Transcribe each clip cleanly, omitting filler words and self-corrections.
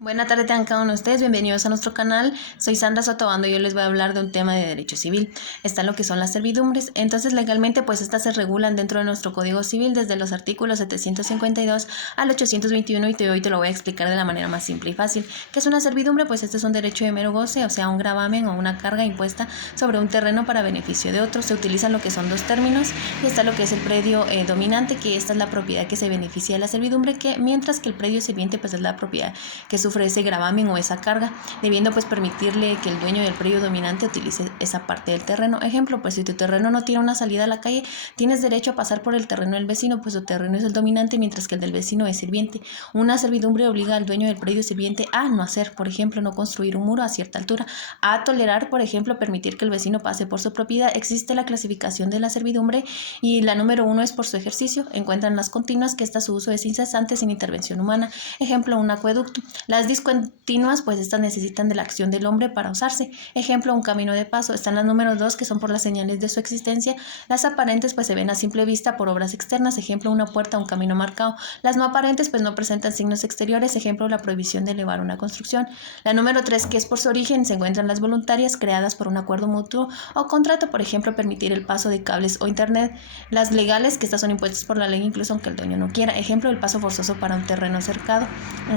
Buenas tardes tengan cada uno de ustedes, bienvenidos a nuestro canal. Soy Sandra Sotobando y yo les voy a hablar de un tema de derecho civil. Está lo que son las servidumbres. Entonces legalmente pues estas se regulan dentro de nuestro Código Civil desde los artículos 752 al 821 y hoy te lo voy a explicar de la manera más simple y fácil. ¿Qué es una servidumbre? Pues este es un derecho de mero goce, o sea un gravamen o una carga impuesta sobre un terreno para beneficio de otro. Se utilizan lo que son dos términos y está lo que es el predio dominante, que esta es la propiedad que se beneficia de la servidumbre, mientras que el predio sirviente pues es la propiedad que sufre ese gravamen o esa carga, debiendo pues permitirle que el dueño del predio dominante utilice esa parte del terreno. Ejemplo, pues si tu terreno no tiene una salida a la calle, tienes derecho a pasar por el terreno del vecino, pues tu terreno es el dominante mientras que el del vecino es sirviente. Una servidumbre obliga al dueño del predio sirviente a no hacer, por ejemplo, no construir un muro a cierta altura, a tolerar, por ejemplo, permitir que el vecino pase por su propiedad. Existe la clasificación de la servidumbre y la número 1 es por su ejercicio. Encuentran las continuas, que su uso es incesante sin intervención humana. Ejemplo, un acueducto. Las discontinuas, pues estas necesitan de la acción del hombre para usarse. Ejemplo, un camino de paso. Están las números 2, que son por las señales de su existencia. Las aparentes, pues se ven a simple vista por obras externas. Ejemplo, una puerta, un camino marcado. Las no aparentes, pues no presentan signos exteriores. Ejemplo, la prohibición de elevar una construcción. La número 3, que es por su origen, se encuentran las voluntarias, creadas por un acuerdo mutuo o contrato, por ejemplo, permitir el paso de cables o internet. Las legales, que estas son impuestas por la ley incluso aunque el dueño no quiera. Ejemplo, el paso forzoso para un terreno cercado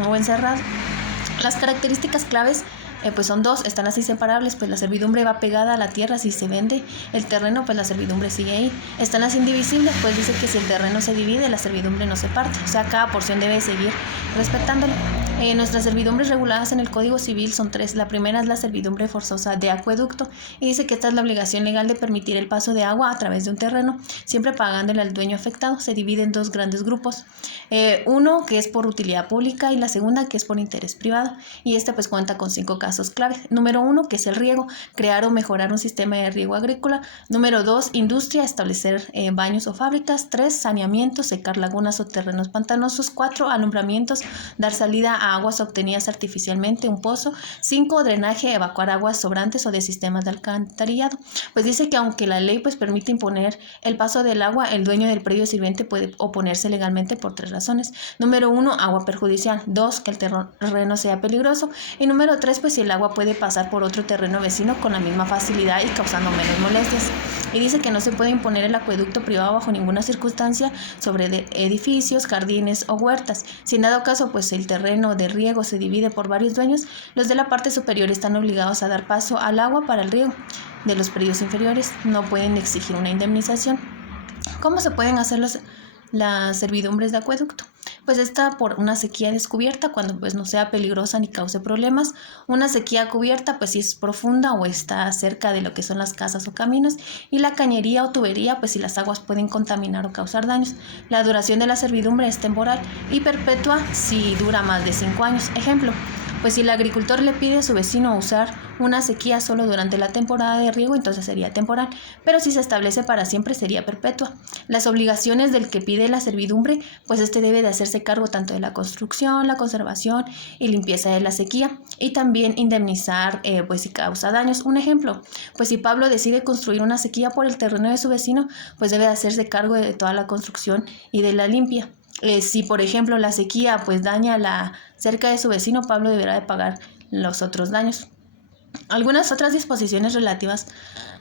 o encerrado. Las características claves pues son dos, están las inseparables, pues la servidumbre va pegada a la tierra si se vende el terreno, pues la servidumbre sigue ahí. Están las indivisibles, pues dice que si el terreno se divide, la servidumbre no se parte, o sea, cada porción debe seguir respetándolo. Nuestras servidumbres reguladas en el Código Civil son tres. La primera es la servidumbre forzosa de acueducto y dice que esta es la obligación legal de permitir el paso de agua a través de un terreno, siempre pagándole al dueño afectado. Se divide en dos grandes grupos, uno que es por utilidad pública y la segunda que es por interés privado, y este pues cuenta con 5 casos clave. Número 1, que es el riego, crear o mejorar un sistema de riego agrícola. Número 2, industria, establecer baños o fábricas. 3, saneamiento, secar lagunas o terrenos pantanosos. 4, alumbramientos, dar salida a aguas obtenidas artificialmente, un pozo. 5, drenaje, evacuar aguas sobrantes o de sistemas de alcantarillado. Pues dice que aunque la ley pues permite imponer el paso del agua, el dueño del predio sirviente puede oponerse legalmente por 3 razones. Número 1, agua perjudicial. 2, que el terreno sea peligroso. Y número 3, pues si el agua puede pasar por otro terreno vecino con la misma facilidad y causando menos molestias. Y dice que no se puede imponer el acueducto privado bajo ninguna circunstancia sobre edificios, jardines o huertas. Si en dado caso pues el terreno de riego se divide por varios dueños, los de la parte superior están obligados a dar paso al agua para el riego de los predios inferiores. No pueden exigir una indemnización. ¿Cómo se pueden hacer las servidumbres de acueducto? Pues está por una sequía descubierta, cuando pues no sea peligrosa ni cause problemas. Una sequía cubierta, pues si es profunda o está cerca de lo que son las casas o caminos. Y la cañería o tubería, pues si las aguas pueden contaminar o causar daños. La duración de la servidumbre es temporal y perpetua si dura más de 5 años. Ejemplo, pues si el agricultor le pide a su vecino usar una sequía solo durante la temporada de riego, entonces sería temporal, pero si se establece para siempre sería perpetua. Las obligaciones del que pide la servidumbre, pues este debe de hacerse cargo tanto de la construcción, la conservación y limpieza de la sequía, y también indemnizar pues si causa daños. Un ejemplo, pues si Pablo decide construir una sequía por el terreno de su vecino, pues debe de hacerse cargo de toda la construcción y de la limpia. Si por ejemplo la sequía pues daña la cerca de su vecino, Pablo deberá de pagar los otros daños. Algunas otras disposiciones relativas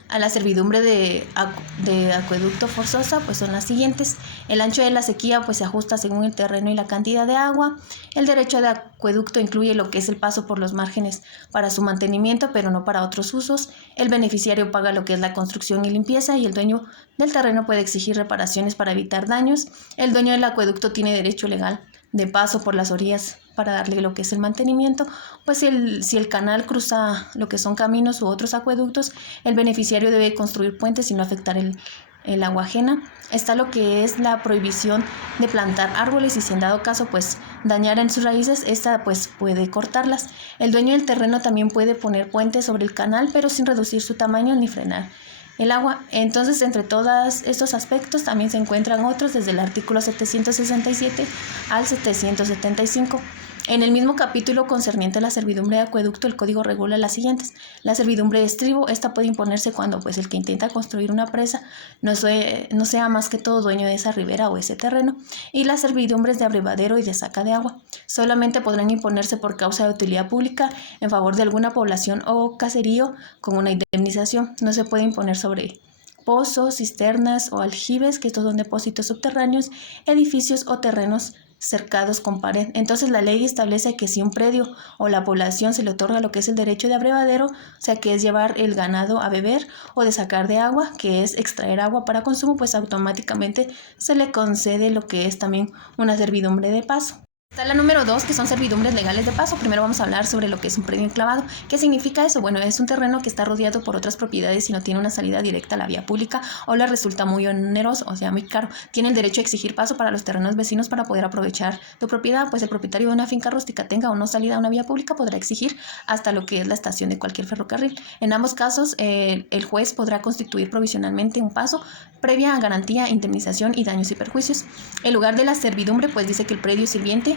a la servidumbre de acueducto forzosa pues son las siguientes. El ancho de la sequía pues se ajusta según el terreno y la cantidad de agua. El derecho de acueducto incluye lo que es el paso por los márgenes para su mantenimiento, pero no para otros usos. El beneficiario paga lo que es la construcción y limpieza, y el dueño del terreno puede exigir reparaciones para evitar daños. El dueño del acueducto tiene derecho legal de paso por las orillas para darle lo que es el mantenimiento. Pues si el canal cruza lo que son caminos u otros acueductos, el beneficiario debe construir puentes y no afectar el agua ajena. Está lo que es la prohibición de plantar árboles, y si en dado caso pues dañar en sus raíces, esta pues puede cortarlas. El dueño del terreno también puede poner puentes sobre el canal, pero sin reducir su tamaño ni frenar el agua. Entonces, entre todos estos aspectos también se encuentran otros desde el artículo 767 al 775. En el mismo capítulo concerniente a la servidumbre de acueducto, el código regula las siguientes. La servidumbre de estribo, esta puede imponerse cuando pues, el que intenta construir una presa no sea más que todo dueño de esa ribera o ese terreno. Y las servidumbres de abrevadero y de saca de agua solamente podrán imponerse por causa de utilidad pública en favor de alguna población o caserío con una indemnización. No se puede imponer sobre pozos, cisternas o aljibes, que estos son depósitos subterráneos, edificios o terrenos cercados con pared. Entonces la ley establece que si un predio o la población se le otorga lo que es el derecho de abrevadero, o sea que es llevar el ganado a beber, o de sacar de agua, que es extraer agua para consumo, pues automáticamente se le concede lo que es también una servidumbre de paso. Está la número 2, que son servidumbres legales de paso. Primero vamos a hablar sobre lo que es un predio enclavado. ¿Qué significa eso? Bueno, es un terreno que está rodeado por otras propiedades y no tiene una salida directa a la vía pública o le resulta muy oneroso, o sea, muy caro. Tiene el derecho a exigir paso para los terrenos vecinos para poder aprovechar tu propiedad, pues el propietario de una finca rústica tenga o no salida a una vía pública podrá exigir hasta lo que es la estación de cualquier ferrocarril. En ambos casos, el juez podrá constituir provisionalmente un paso previa a garantía, indemnización y daños y perjuicios. El lugar de la servidumbre, pues dice que el predio sirviente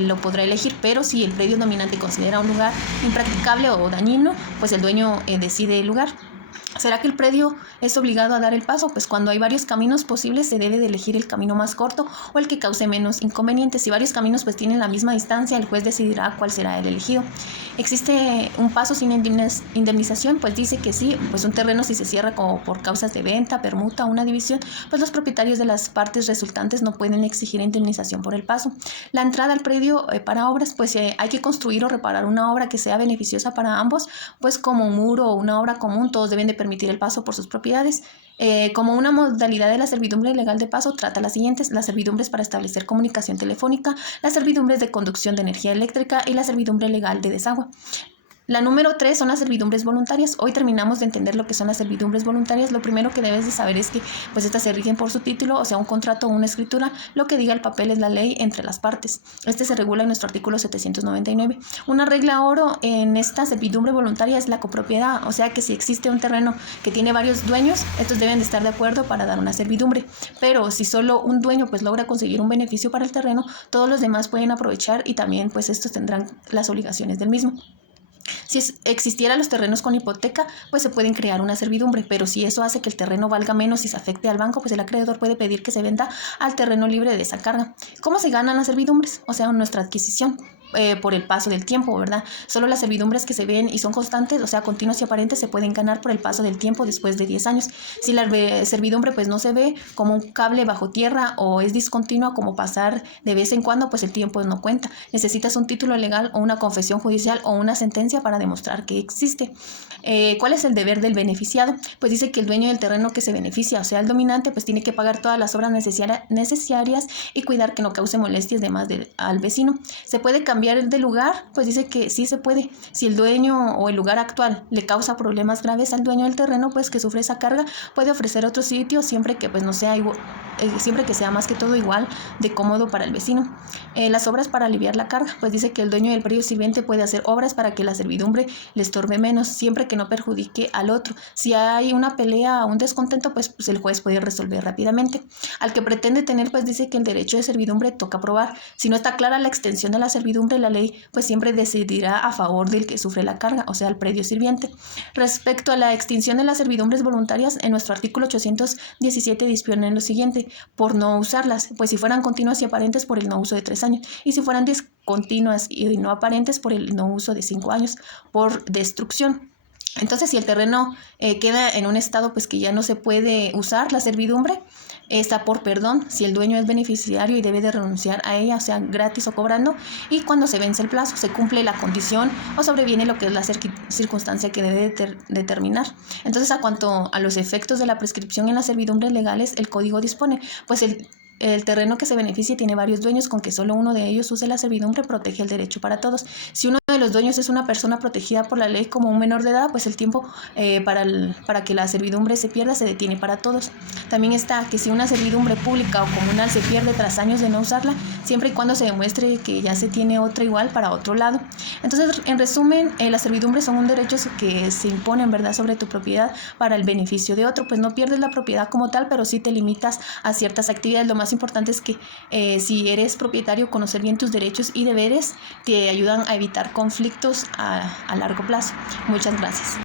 lo podrá elegir, pero si el predio dominante considera un lugar impracticable o dañino, pues el dueño decide el lugar. ¿Será que el predio es obligado a dar el paso? Pues cuando hay varios caminos posibles se debe de elegir el camino más corto o el que cause menos inconvenientes. Si varios caminos pues tienen la misma distancia, el juez decidirá cuál será el elegido. ¿Existe un paso sin indemnización? Pues dice que sí, pues un terreno si se cierra como por causas de venta, permuta o una división, pues los propietarios de las partes resultantes no pueden exigir indemnización por el paso. La entrada al predio para obras, pues hay que construir o reparar una obra que sea beneficiosa para ambos, pues como un muro o una obra común, todos deben de permitir el paso por sus propiedades. Como una modalidad de la servidumbre legal de paso trata las siguientes: las servidumbres para establecer comunicación telefónica, las servidumbres de conducción de energía eléctrica y la servidumbre legal de desagüe. La número 3 son las servidumbres voluntarias. Hoy terminamos de entender lo que son las servidumbres voluntarias. Lo primero que debes de saber es que pues estas se rigen por su título, o sea, un contrato o una escritura. Lo que diga el papel es la ley entre las partes. Este se regula en nuestro artículo 799. Una regla oro en esta servidumbre voluntaria es la copropiedad, o sea que si existe un terreno que tiene varios dueños, estos deben de estar de acuerdo para dar una servidumbre. Pero si solo un dueño pues logra conseguir un beneficio para el terreno, todos los demás pueden aprovechar y también pues estos tendrán las obligaciones del mismo. Si existieran los terrenos con hipoteca, pues se pueden crear una servidumbre, pero si eso hace que el terreno valga menos y se afecte al banco, pues el acreedor puede pedir que se venda al terreno libre de esa carga. ¿Cómo se ganan las servidumbres? O sea, nuestra adquisición. Por el paso del tiempo, ¿verdad? Solo las servidumbres que se ven y son constantes, o sea, continuas y aparentes, se pueden ganar por el paso del tiempo después de 10 años. Si la servidumbre pues no se ve como un cable bajo tierra o es discontinua como pasar de vez en cuando, pues el tiempo no cuenta. Necesitas un título legal o una confesión judicial o una sentencia para demostrar que existe. ¿Cuál es el deber del beneficiado? Pues dice que el dueño del terreno que se beneficia, o sea, el dominante, pues tiene que pagar todas las obras necesarias y cuidar que no cause molestias de más al vecino. Se puede cambiar de lugar, pues dice que sí se puede. Si el dueño o el lugar actual le causa problemas graves al dueño del terreno, pues que sufre esa carga, puede ofrecer otro sitio siempre que pues no sea siempre que sea más que todo igual de cómodo para el vecino. Las obras para aliviar la carga, pues dice que el dueño del predio sirviente puede hacer obras para que la servidumbre le estorbe menos, siempre que no perjudique al otro. Si hay una pelea o un descontento, pues el juez puede resolver rápidamente. Al que pretende tener, pues dice que el derecho de servidumbre toca probar. Si no está clara la extensión de la servidumbre, la ley pues siempre decidirá a favor del que sufre la carga, o sea, el predio sirviente. Respecto a la extinción de las servidumbres voluntarias, en nuestro artículo 817 dispone lo siguiente: por no usarlas, pues si fueran continuas y aparentes, por el no uso de 3 años, y si fueran discontinuas y no aparentes, por el no uso de 5 años, por destrucción. Entonces, si el terreno queda en un estado pues que ya no se puede usar, la servidumbre está por perdón si el dueño es beneficiario y debe de renunciar a ella, o sea, gratis o cobrando, y cuando se vence el plazo, se cumple la condición o sobreviene lo que es la circunstancia que debe determinar. Entonces, a cuanto a los efectos de la prescripción en las servidumbres legales, el código dispone, pues el terreno que se beneficie tiene varios dueños, con que solo uno de ellos use la servidumbre protege el derecho para todos. Si uno de los dueños es una persona protegida por la ley como un menor de edad, pues el tiempo para que la servidumbre se pierda se detiene para todos. También está que si una servidumbre pública o comunal se pierde tras años de no usarla, siempre y cuando se demuestre que ya se tiene otra igual para otro lado. Entonces, en resumen, las servidumbres son un derecho que se imponen, ¿verdad?, sobre tu propiedad para el beneficio de otro. Pues no pierdes la propiedad como tal, pero sí te limitas a ciertas actividades. Lo más más importante es que si eres propietario, conocer bien tus derechos y deberes te ayudan a evitar conflictos a largo plazo. Muchas gracias.